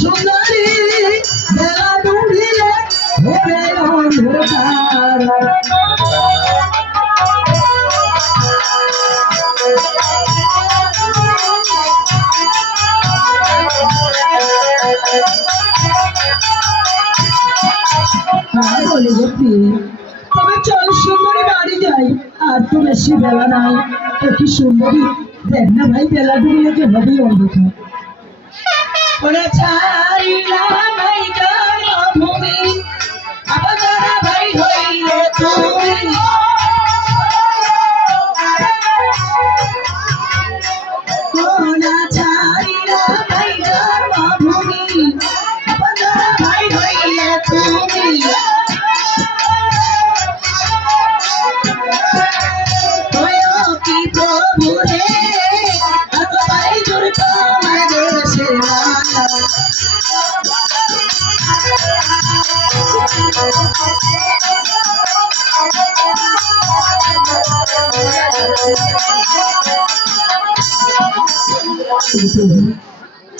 বলি বেলা বলি তবে চল সুন্দরী বাড়ি যাই, আর বেলা নাই। তো কি সুন্দরী? দেখ না ভাই, বেলা ডুবলে যে হবে অন্ধকার। ওরে ছাড়িলা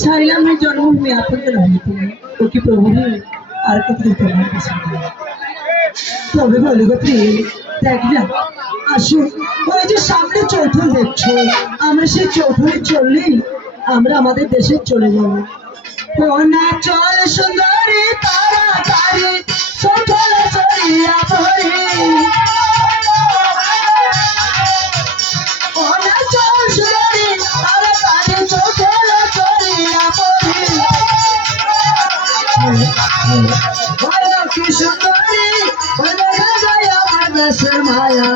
ছাড়িলাম জন্মভূমি আপনাদের হইতে ও কি প্রভু? আর কত তোমার কাছে। তবে বলি দেখ না, আসুন ওই যে সামনে চৌথুল দেখছ, আমরা সেই চৌথুলে চললেই আমরা আমাদের দেশে চলে যাব কোনা চল সুন্দরী, তাড়াতাড়ি চৌথুলে কি সুন্দরী মায়া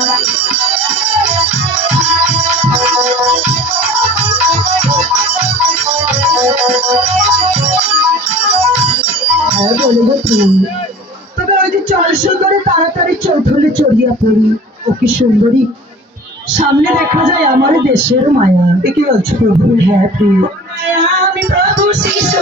চল সুন্দরী তাড়াতাড়ি চৌথলে চড়িয়া পড়ি। ও সামনে দেখা যায় আমার দেশের মায়া কি বলছো প্রভু হ্যাঁ প্রিয় প্রভু শিশু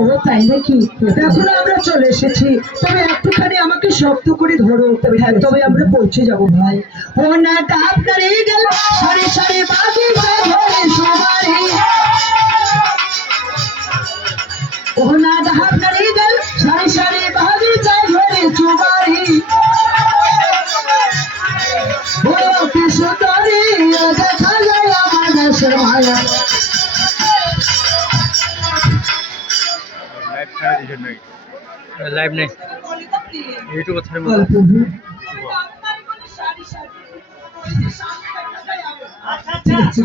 ও তাই নাকি একটুখানি আমাকে শক্ত করে ধরো তবে হ্যাঁ তবে আমরা পৌঁছে যাব ভাই ও না ডাব গেল সারি সারি বাকি ধরে ধরে চুবারি ও কি সুন্দরী ও দেখা যায় আমার মায়া লাইভ নাই ইউটিউব ছাড়ে গল্প ঠিক আছে